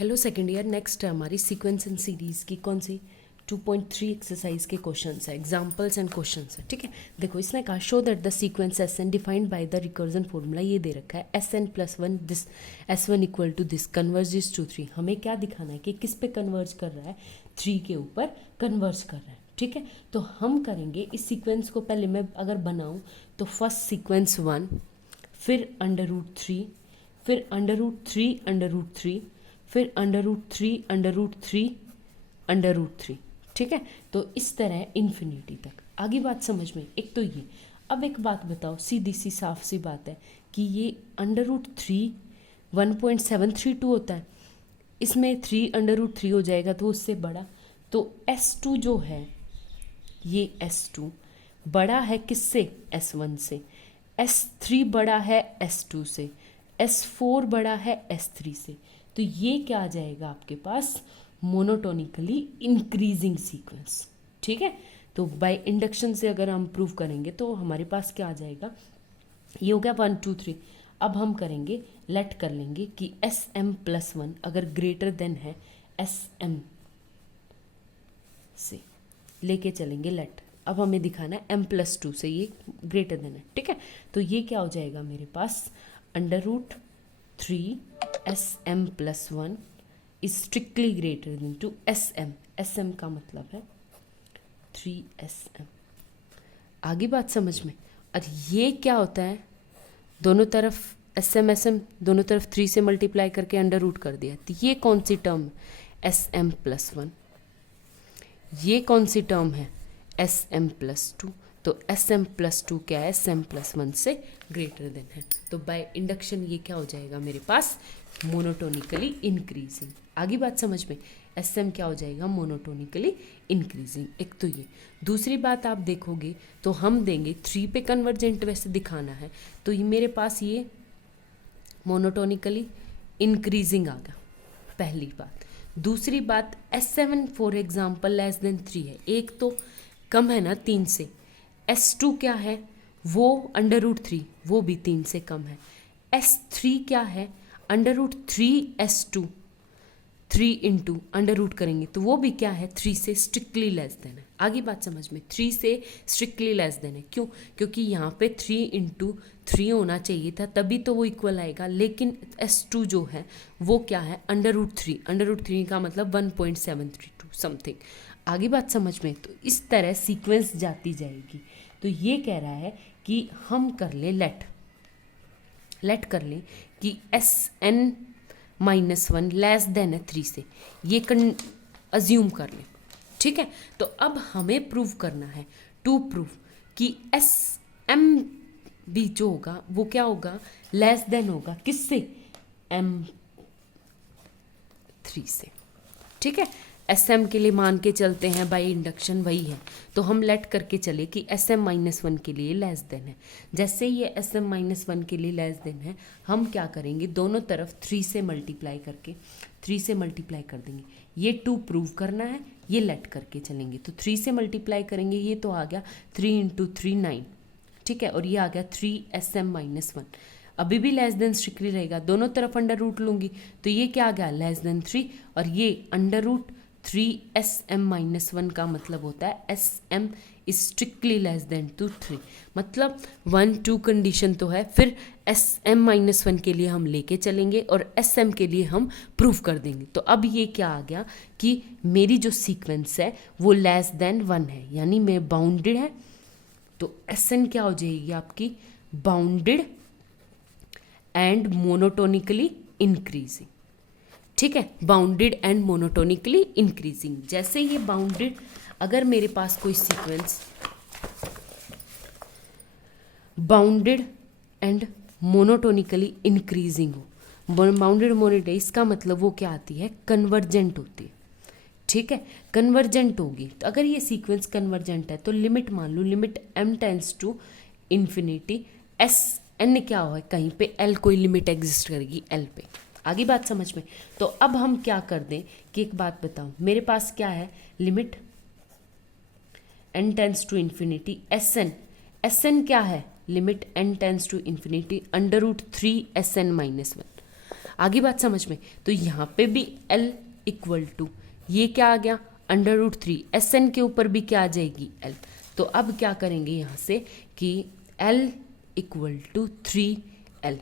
Hello second year, next है हमारी sequence and series की कौन सी 2.3 एक्सरसाइज के क्वेश्चंस है, एग्जांपल्स एंड क्वेश्चंस है। ठीक है, देखो इसने कहा show that the sequence S N defined by the recursion formula, ये दे रखा है S N plus one this S one equal to this converges to three. हमें क्या दिखाना है कि किस पे कन्वर्ज कर रहा है, थ्री के ऊपर कन्वर्ज कर रहा है। ठीक है, तो हम करेंगे इस सीक्वेंस को, पहले मैं अगर बनाऊँ तो फर्स्ट सीक्वेंस वन, फिर अंडर रूट थ्री, फिर under root three under root three, फिर under root three under root three under root three. ठीक है, तो इस तरह इन्फिनिटी तक। आगे बात समझ में, एक तो ये। अब एक बात बताओ, सीधी सी साफ सी बात है कि ये अंडर रूट थ्री 1.732 होता है, इसमें थ्री अंडर रूट थ्री हो जाएगा तो उससे बड़ा। तो S2 जो है, ये S2 बड़ा है किससे, S1 से। S3 बड़ा है S2 से, S4 बड़ा है S3 से। तो ये क्या आ जाएगा आपके पास, मोनोटोनिकली इंक्रीजिंग सीक्वेंस। ठीक है, तो बाय इंडक्शन से अगर हम प्रूव करेंगे तो हमारे पास क्या आ जाएगा, ये हो गया 1 2 3। अब हम करेंगे, लेट कर लेंगे कि एस एम प्लस वन अगर ग्रेटर देन है एस एम से, लेके चलेंगे लेट। अब हमें दिखाना है m प्लस टू से ये ग्रेटर देन है। ठीक है, तो ये क्या हो जाएगा मेरे पास, under root three S M plus one is strictly greater than two S M. S M का मतलब है 3SM। आगे बात समझ में। और ये क्या होता है, दोनों तरफ एस एम दोनों तरफ 3 से मल्टीप्लाई करके अंडर रूट कर दिया, तो ये कौन सी टर्म है, एस एम प्लस वन। ये कौन सी टर्म है, एस एम प्लस टू। तो एस एम प्लस टू क्या है, एस एम प्लस वन से ग्रेटर देन है। तो बाय इंडक्शन ये क्या हो जाएगा मेरे पास, मोनोटोनिकली इंक्रीजिंग। आगे बात समझ में, एस एम क्या हो जाएगा, मोनोटोनिकली इंक्रीजिंग। एक तो ये। दूसरी बात आप देखोगे तो हम देंगे थ्री पे कन्वर्जेंट वैसे दिखाना है, तो ये मेरे पास ये मोनोटोनिकली इंक्रीजिंग आ गया, पहली बात। दूसरी बात, S7 for example less than 3 है, एक तो कम है ना 3 से। S2 क्या है, वो अंडर रूट थ्री, वो भी 3 से कम है। S3 क्या है, under root three S2, 3 into under root करेंगे तो वो भी क्या है, 3 से स्ट्रिक्टली लेस देन है। आगे बात समझ में, 3 से स्ट्रिक्टली लेस देन है, क्यों, क्योंकि यहाँ पे 3 इंटू थ्री होना चाहिए था, तभी तो वो इक्वल आएगा। लेकिन S2 जो है वो क्या है, under root three. Under root three का मतलब 1.732 समथिंग। आगे बात समझ में। तो इस तरह सीक्वेंस जाती जाएगी। तो ये कह रहा है कि हम कर लें लेट कर लें कि SN minus one less than है 3 से, ये अज्यूम कर लें। ठीक है, तो अब हमें प्रूव करना है, टू प्रूव कि SM भी जो होगा वो क्या होगा, लेस देन होगा किससे, M3 से। ठीक है, SM के लिए मान के चलते हैं बाय इंडक्शन वही है, तो हम लेट करके चले कि SM माइनस वन के लिए लेस देन है। जैसे ये SM माइनस वन के लिए लेस देन है, हम क्या करेंगे, दोनों तरफ 3 से मल्टीप्लाई करके 3 से मल्टीप्लाई कर देंगे। ये 2 प्रूव करना है, ये लेट करके चलेंगे तो 3 से मल्टीप्लाई करेंगे, ये तो आ गया 3 इंटू 3 9। ठीक है, और ये आ गया 3SM माइनस वन। अभी भी लेस देन स्ट्रिक्टली रहेगा, दोनों तरफ अंडर रूट लूँगी तो ये क्या आ गया, लेस देन 3। और ये under root 3SM minus one का मतलब होता है SM is strictly less than two 3, मतलब 1 2 कंडीशन तो है। फिर SM माइनस वन के लिए हम लेके चलेंगे और SM के लिए हम प्रूव कर देंगे। तो अब ये क्या आ गया कि मेरी जो सीक्वेंस है वो लेस देन 1 है, यानी मैं बाउंडेड है। तो SN क्या हो जाएगी आपकी, बाउंडेड एंड मोनोटोनिकली इंक्रीजिंग। ठीक है, बाउंडेड एंड मोनोटोनिकली इंक्रीजिंग। जैसे ये बाउंडेड, अगर मेरे पास कोई sequence bounded and monotonically increasing हो, बाउंडेड मोनोटोनिक, इसका मतलब वो क्या आती है, कन्वर्जेंट होती है। ठीक है, कन्वर्जेंट होगी। तो अगर ये सीक्वेंस कन्वर्जेंट है तो लिमिट मान लो, limit m tends to infinity SN क्या हो, कहीं पे L कोई लिमिट एग्जिस्ट करेगी L पे। आगे बात समझ में। तो अब हम क्या कर दें कि एक बात बताऊं, मेरे पास क्या है, limit n tends to infinity SN क्या है, limit n tends to infinity under root 3 SN minus one. आगे बात समझ में? तो यहाँ पे भी L इक्वल टू ये क्या आ गया √3, SN के ऊपर भी क्या आ जाएगी L। तो अब क्या करेंगे यहाँ से कि L equal to 3L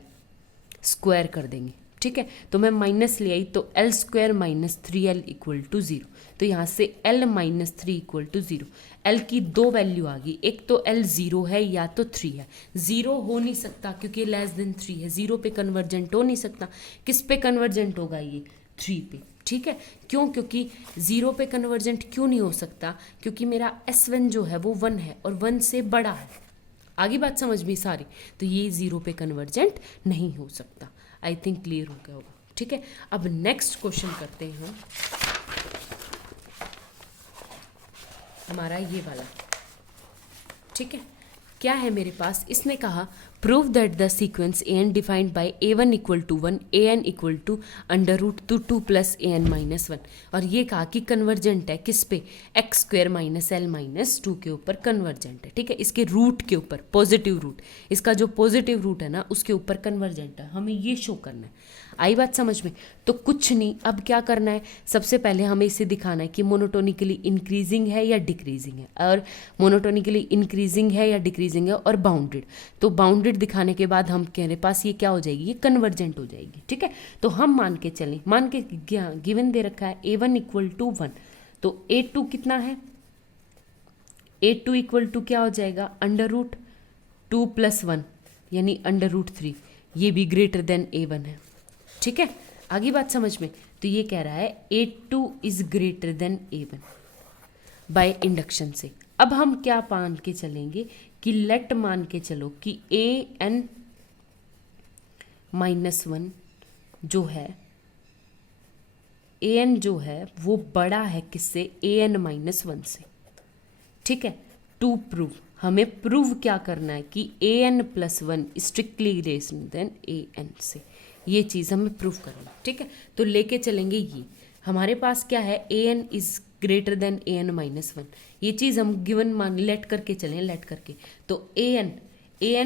square कर देंगे, ठीक है। तो मैं माइनस ले आई तो L square minus 3L equal to 0। तो यहाँ से L minus 3 equal to 0। L की दो वैल्यू आ गई, एक तो L 0 है या तो 3 है। 0 हो नहीं सकता क्योंकि लेस देन 3 है, 0 पे कन्वर्जेंट हो नहीं सकता। किस पे कन्वर्जेंट होगा ये? 3 पे, ठीक है। क्यों? क्योंकि 0 पे कन्वर्जेंट क्यों नहीं हो सकता? क्योंकि मेरा S1 जो है वो 1 है और 1 से बड़ा है। आगे बात समझ में सारी? तो ये 0 पे कन्वर्जेंट नहीं हो सकता। आई थिंक क्लियर हो गया होगा, ठीक है। अब नेक्स्ट क्वेश्चन करते हैं हम, हमारा ये वाला, ठीक है। क्या है मेरे पास? इसने कहा prove that the sequence an defined by a1 equal to 1 an equal to √2 plus an minus 1। और ये कहा कि कन्वर्जेंट है किस पे? X square minus L minus 2 के ऊपर कन्वर्जेंट है, ठीक है। इसके रूट के ऊपर, पॉजिटिव रूट, इसका जो पॉजिटिव रूट है ना उसके ऊपर कन्वर्जेंट है, हमें ये शो करना है। आई बात समझ में? तो कुछ नहीं, अब क्या करना है, सबसे पहले हमें इसे दिखाना है कि मोनोटोनिकली इंक्रीजिंग है या डिक्रीजिंग है, और मोनोटोनिकली इंक्रीजिंग है या डिक्रीजिंग है, और बाउंडेड। तो बाउंडेड दिखाने के बाद हम कह रहे पास ये क्या हो जाएगी? ये कन्वर्जेंट हो जाएगी, ठीक है। तो हम मान के चलें, मान के गिवन दे रखा है a1 इक्वल टू 1, तो a2 कितना है? a2 इक्वल टू क्या हो जाएगा? √2 प्लस 1 यानी √3। ये भी ग्रेटर देन a1 है, ठीक है। आगे बात समझ में? तो ये कह रहा है a2 is greater than a1 by induction से। अब हम क्या मान के चलेंगे कि लेट मान के चलो कि an माइनस 1 जो है, an जो है वो बड़ा है किससे? an माइनस 1 से, ठीक है। टू प्रूव, हमें प्रूव क्या करना है कि an plus 1 strictly greater then an से, ये चीज़ हमें प्रूव करनी है, ठीक है। तो लेके चलेंगे ये, हमारे पास क्या है? an is greater than an minus 1, ये चीज़ हम गिवन मान लेट करके चलें, लेट करके। तो an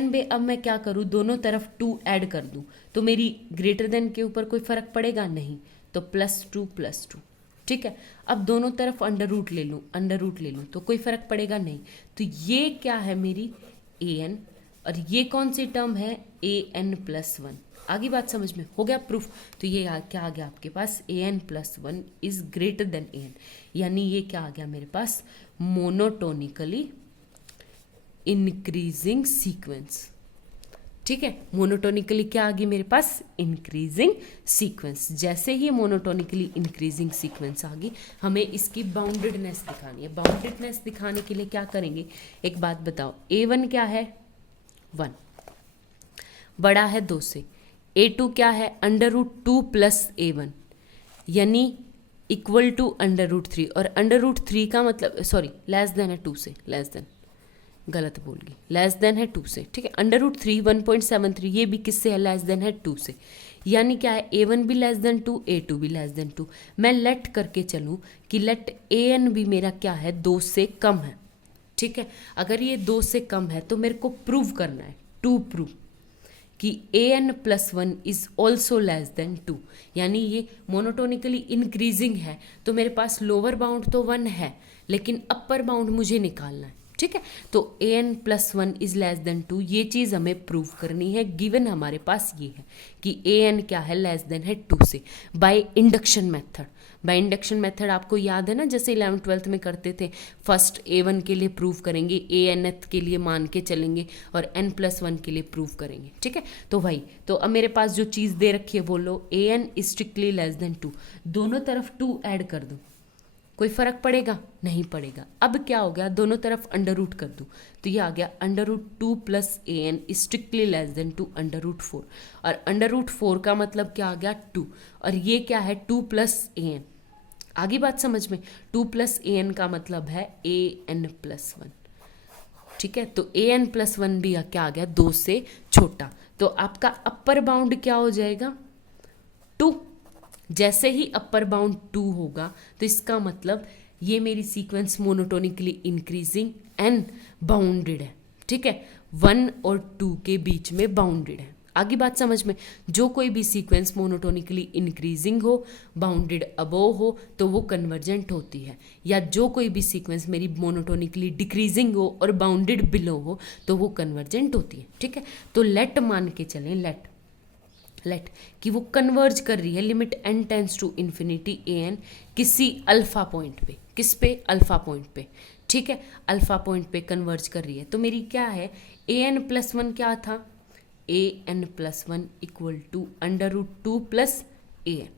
में अब मैं क्या करूँ? दोनों तरफ 2 ऐड कर दूँ, तो मेरी ग्रेटर देन के ऊपर कोई फ़र्क पड़ेगा नहीं, तो +2 ठीक है। अब दोनों तरफ अंडर रूट ले लूँ तो कोई फ़र्क पड़ेगा नहीं। तो ये क्या है मेरी? an, और ये कौन सी टर्म है? an plus 1। आगे बात समझ में? हो गया प्रूफ। तो ये क्या आ गया आपके पास? an plus 1 is greater than an, यानी ये क्या आ गया मेरे पास? मोनोटोनिकली इंक्रीजिंग सीक्वेंस, ठीक है। मोनोटोनिकली क्या आ गई मेरे पास? Increasing sequence. जैसे ही मोनोटोनिकली इंक्रीजिंग सीक्वेंस आ गई, हमें इसकी बाउंडेडनेस दिखानी है। बाउंडेडनेस दिखाने के लिए क्या करेंगे? एक बात बताओ, a1 क्या है? 1, बड़ा है 2 से। a2 क्या है? √2 प्लस a1 यानी इक्वल टू √3, और √3 का मतलब सॉरी लेस देन है 2 से, लेस देन, गलत बोल गई, लेस देन है 2 से, ठीक है। √3 1.73, ये भी किससे है? लेस देन है 2 से, यानी क्या है? a1 भी लेस देन 2, a2 भी लेस देन 2। मैं लेट करके चलूँ कि लेट an भी मेरा क्या है? 2 से कम है, ठीक है। अगर ये 2 से कम है तो मेरे को प्रूव करना है, टू प्रूव कि an plus 1 is also less than 2, यानी ये मोनोटोनिकली इंक्रीजिंग है। तो मेरे पास लोअर बाउंड तो 1 है, लेकिन अपर बाउंड मुझे निकालना है, ठीक है। तो an plus 1 is less than 2, ये चीज़ हमें प्रूव करनी है। गिवन हमारे पास ये है कि an क्या है? लेस देन है 2 से, by induction method. By induction method आपको याद है ना, जैसे 11th-12th में करते थे, फर्स्ट a1 के लिए प्रूव करेंगे, anth के लिए मान के चलेंगे, और n प्लस 1 के लिए प्रूव करेंगे, ठीक है। तो भाई, तो अब मेरे पास जो चीज़ दे रखी है, बोलो an is strictly less then 2, दोनों तरफ 2 ऐड कर दूँ, कोई फ़र्क पड़ेगा? नहीं पड़ेगा। अब क्या हो गया? दोनों तरफ अंडर रूट कर दूँ, तो ये आ गया √2 plus an strictly less then 2 √4, और √4 का मतलब क्या आ गया? 2, और ये क्या है? 2 प्लस an। आगे बात समझ में? 2 प्लस an का मतलब है an प्लस 1, ठीक है। तो an प्लस 1 भी क्या आ गया? 2 से छोटा। तो आपका अपर बाउंड क्या हो जाएगा? 2। जैसे ही अपर बाउंड 2 होगा तो इसका मतलब ये मेरी sequence monotonically increasing and bounded है, ठीक है। 1 और 2 के बीच में बाउंडेड है। आगे बात समझ में। जो कोई भी सीक्वेंस मोनोटोनिकली इंक्रीजिंग हो, बाउंडेड अबोव हो, तो वो कन्वर्जेंट होती है, या जो कोई भी सीक्वेंस मेरी मोनोटोनिकली डिक्रीजिंग हो और बाउंडेड बिलो हो तो वो कन्वर्जेंट होती है। ठीक है, तो लेट मान के चलें, लेट कि वो कन्वर्ज कर रही है, limit n tends to infinity A N किसी अल्फा पॉइंट पे। किस पे? अल्फा पॉइंट पे। ठीक है, अल्फा पॉइंट पे कन्वर्ज कर रही है। तो मेरी क्या है, ए एन प्लस वन क्या था, A N plus one equal to under root two plus A N,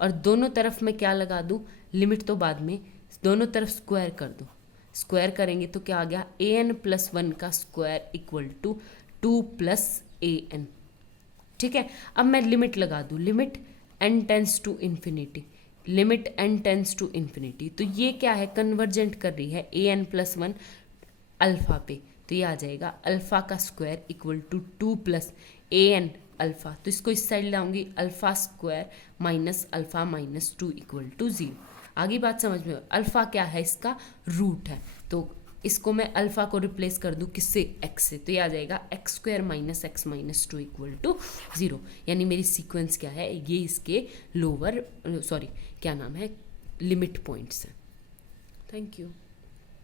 और दोनों तरफ मैं क्या लगा दूँ, लिमिट तो बाद में, दोनों तरफ स्क्वायर कर दूँ। स्क्वायर करेंगे तो क्या आ गया, ए एन प्लस वन का square equal to two plus A N. ठीक है, अब मैं लिमिट लगा दूँ, limit n tends to infinity, limit n tends to infinity, तो ये क्या है, कन्वर्जेंट कर रही है A N plus one alpha पे, तो ये आ जाएगा अल्फा का square equal to two plus A N alpha, तो इसको इस साइड लाऊंगी, alpha square minus alpha minus two equal to zero. आगे बात समझ में, अल्फा क्या है, इसका रूट है, तो इसको मैं अल्फा को रिप्लेस कर दूँ किससे, एक्स से, तो ये आ जाएगा X square minus X minus two equal to zero. यानी मेरी सीक्वेंस क्या है, ये इसके लोअर क्या नाम है, लिमिट पॉइंट्स हैं। Thank you.